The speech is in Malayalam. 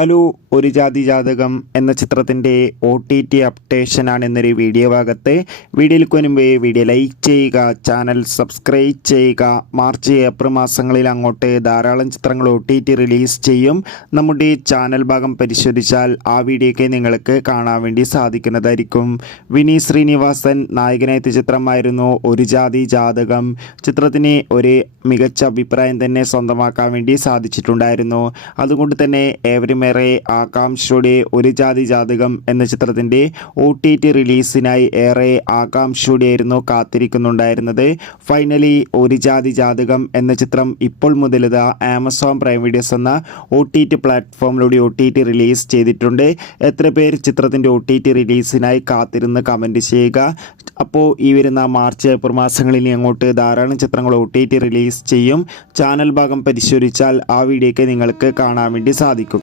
ഹലോ, ഒരു ജാതി ജാതകം എന്ന ചിത്രത്തിൻ്റെ OTT അപ്ഡേഷനാണ് എന്നൊരു വീഡിയോ ഭാഗത്ത്. വീഡിയോയിലേക്ക് മുൻപേ വീഡിയോ ലൈക്ക് ചെയ്യുക, ചാനൽ സബ്സ്ക്രൈബ് ചെയ്യുക. മാർച്ച് ഏപ്രിൽ മാസങ്ങളിൽ അങ്ങോട്ട് ധാരാളം ചിത്രങ്ങൾ OTT റിലീസ് ചെയ്യും. നമ്മുടെ ചാനൽ ഭാഗം പരിശോധിച്ചാൽ ആ വീഡിയോയ്ക്ക് നിങ്ങൾക്ക് കാണാൻ വേണ്ടി സാധിക്കുന്നതായിരിക്കും. വിനീത് ശ്രീനിവാസൻ നായകനെത്തിയ ചിത്രമായിരുന്നു ഒരു ജാതി ജാതകം. ചിത്രത്തിന് ഒരു മികച്ച അഭിപ്രായം തന്നെ സ്വന്തമാക്കാൻ വേണ്ടി സാധിച്ചിട്ടുണ്ടായിരുന്നു. അതുകൊണ്ട് തന്നെ ഏവരും ആകാംക്ഷയോടെ ഒരു ജാതി ജാതകം എന്ന ചിത്രത്തിൻ്റെ OTT റിലീസിനായി ഏറെ ആകാംക്ഷയോടെയായിരുന്നു കാത്തിരിക്കുന്നുണ്ടായിരുന്നത്. ഫൈനലി ഒരു ജാതി ജാതകം എന്ന ചിത്രം ഇപ്പോൾ മുതൽ ആമസോൺ പ്രൈം വീഡിയോസ് എന്ന OTT പ്ലാറ്റ്ഫോമിലൂടെ OTT റിലീസ് ചെയ്തിട്ടുണ്ട്. എത്ര പേർ ചിത്രത്തിൻ്റെ OTT റിലീസിനായി കാത്തിരുന്ന് കമൻറ്റ് ചെയ്യുക. അപ്പോൾ ഈ വരുന്ന മാർച്ച് ഏപ്രിൽ മാസങ്ങളിൽ അങ്ങോട്ട് ധാരാളം ചിത്രങ്ങൾ OTT റിലീസ് ചെയ്യും. ചാനൽ ഭാഗം പരിശോധിച്ചാൽ ആ വീഡിയോയ്ക്ക് നിങ്ങൾക്ക് കാണാൻ വേണ്ടി സാധിക്കും.